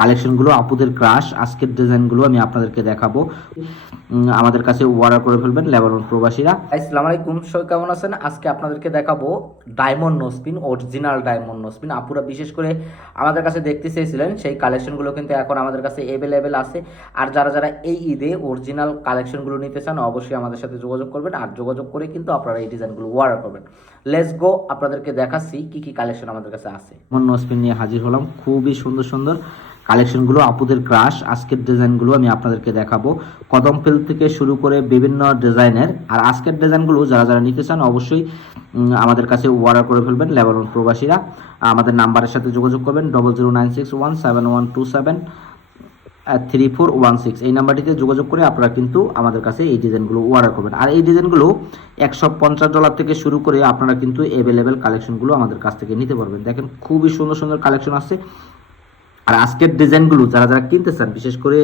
কালেকশনগুলো আপুদের ক্রাশ। আজকের ডিজাইনগুলো আমি আপনাদেরকে দেখাবো। আমাদের কাছে অর্ডার করে ফেলবেন লেবানন প্রবাসীরা। আসসালামু আলাইকুম, সবাই কেমন আছেন? আজকে আপনাদেরকে দেখাবো diamond nose pin, original diamond nose pin. আপুরা বিশেষ করে আমাদের কাছে দেখতে চেয়েছিলেন, সেই কালেকশনগুলো কিন্তু এখন আমাদের কাছে অ্যাভেলেবেল আছে। আর যারা যারা এই ঈদে অরিজিনাল কালেকশনগুলো নিতে চান অবশ্যই আমাদের সাথে যোগাযোগ করবেন, আর যোগাযোগ করে কিন্তু আপনারা এই ডিজাইনগুলো অর্ডার করবেন। লেটস গো, আপনাদেরকে দেখাচ্ছি কি কি কালেকশন আমাদের কাছে আছে। নোসপিন নিয়ে হাজির হলাম, খুবই সুন্দর সুন্দর কালেকশনগুলো আপুদের ক্রাশ। আজকের ডিজাইনগুলো আমি আপনাদেরকে দেখাবো, কদম ফিল থেকে শুরু করে বিভিন্ন ডিজাইনের। আর আজকের ডিজাইনগুলো যারা যারা নিতে চান অবশ্যই আমাদের কাছে অর্ডার করে ফেলবেন লেবানন প্রবাসীরা। আমাদের নাম্বারের সাথে যোগাযোগ করবেন 009617127341 এই নাম্বারটিতে যোগাযোগ করে আপনারা কিন্তু আমাদের কাছে এই ডিজাইনগুলো অর্ডার করবেন। আর এই ডিজাইনগুলো $150 থেকে শুরু করে আপনারা কিন্তু অ্যাভেলেবেল কালেকশনগুলো আমাদের কাছ থেকে নিতে পারবেন। দেখেন খুবই সুন্দর সুন্দর কালেকশন আছে। আর আজকের ডিজাইনগুলো যারা যারা কিনতে চান বিশেষ করে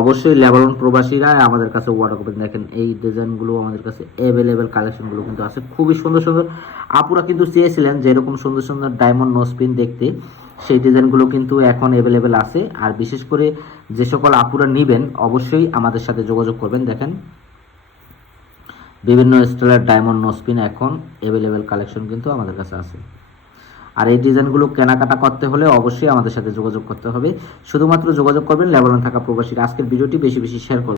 অবশ্যই লেবানন প্রবাসীরা আমাদের কাছে অর্ডার করবেন। দেখেন এই ডিজাইনগুলো আমাদের কাছে অ্যাভেলেবেল কালেকশনগুলো কিন্তু আছে, খুবই সুন্দর সুন্দর। আপুরা কিন্তু চেয়েছিলেন যে এরকম সুন্দর সুন্দর ডায়মন্ড নোসপিন দেখতে, সেই ডিজাইনগুলো কিন্তু এখন অ্যাভেলেবেল আছে। আর বিশেষ করে যে সকল আপুরা নেবেন অবশ্যই আমাদের সাথে যোগাযোগ করবেন। দেখেন বিভিন্ন স্টাইলের ডায়মন্ড নোসপিন এখন অ্যাভেলেবেল কালেকশন কিন্তু আমাদের কাছে আছে। আর এই ডিজাইনগুলো কেনাকাটা করতে হলে অবশ্যই আমাদের সাথে যোগাযোগ করতে হবে। শুধুমাত্র যোগাযোগ করবেন লেবানন থাকা প্রবাসীরা। আজকের ভিডিওটি বেশি বেশি শেয়ার করবেন।